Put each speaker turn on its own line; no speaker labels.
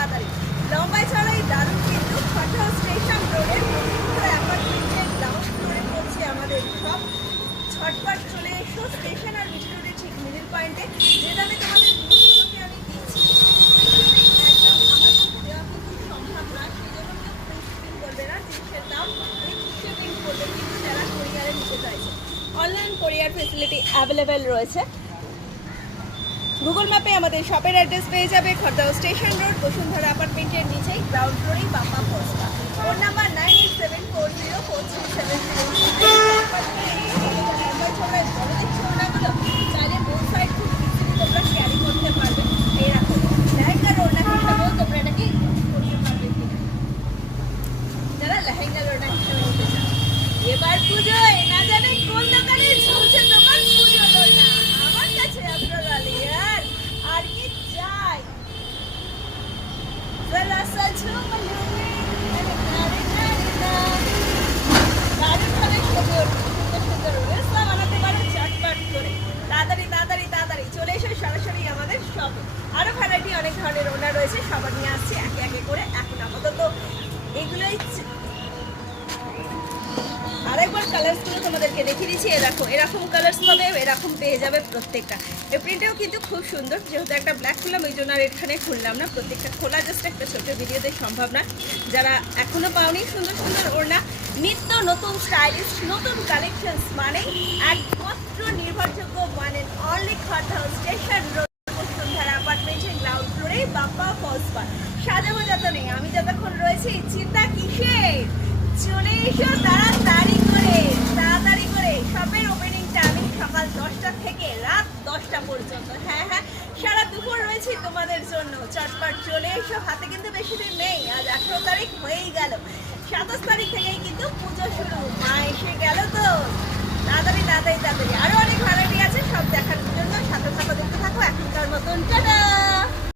তাড়াতাড়ি। লম্বায় চড়াই দারুণ কিন্তু খটা স্টেশন রোডের অ্যাপার্টমেন্টের গ্রাউন্ড ফ্লোরে পড়ছে আমাদের সব। ছটপট চলে এসো, স্টেশন আর বিটি ঠিক মিডিল পয়েন্টে যে দামে তোমাদের আমি একদম আমার সম্ভব না করবে না জিনিসের দাম ফ্রি শিপিং কিন্তু যারা কোরিয়ারে নিতে চাইছে। অনলাইন কোরিয়ার ফেসিলিটি অ্যাভেলেবেল রয়েছে। গুগল ম্যাপে আমাদের শপের অ্যাড্রেস পেয়ে যাবে খড়দাও স্টেশন রোড, বসুন্ধরা অ্যাপার্টমেন্টের নিচেই, ground ফ্লোরেই Bappa Posta phone number nine eight seven four zero four three seven carry করতে পারবে। ওড়না হিসাবেও তোমরা করতে পারবে যারা লেহেঙ্গা এবার পুজোয় না জানে কোন দোকানে ঝুলছে তোমার পুজো ওড়না আমার কাছে আপনার আর আর কি চাই জরা সা ঝুমলু আরে নারে নারে না দারুণ ভাবে সুন্দর সুন্দর সুন্দর ওয়েসা বানাতে পারো চটপট করে তাড়াতাড়ি চলে এসে সরাসরি আমাদের শপে আরও ভ্যারাইটি অনেক ধরনের ওনা রয়েছে সবার নিয়ে আসছি একে একে তোমাদেরকে দেখিয়ে দিচ্ছি, এ দেখো, এরকম কালার্স পাবে, এরকম পেয়ে যাবে প্রত্যেকটা। এই প্রিন্টটাও কিন্তু খুব সুন্দর, যেহেতু একটা ব্ল্যাক খুললাম ওই জন্য আর এখানে খুললাম না, প্রত্যেকটা খোলা জাস্ট একটা ছোট ভিডিওতে সম্ভব না। যারা এখনও পাওনি, সুন্দর সুন্দর ওড়না, নিত্য নতুন স্টাইলিশ নতুন কালেকশনস মানে একমাত্র নির্ভরযোগ্য মানে অনলি খড়দা স্টেশন আমি যতক্ষণ রয়েছি, চিন্তা কিসের? চলে এসো করে তাড়াতাড়ি দুপুর রয়েছে তোমাদের জন্য। চটপট চলে এসো, হাতে কিন্তু বেশি দিন নেই, আজ আঠেরো তারিখ হয়েই গেল। সাতাশ তারিখ থেকেই কিন্তু পুজো শুরু। মা এসে গেল তো। তাড়াতাড়ি তাড়াতাড়ি তাড়াতাড়ি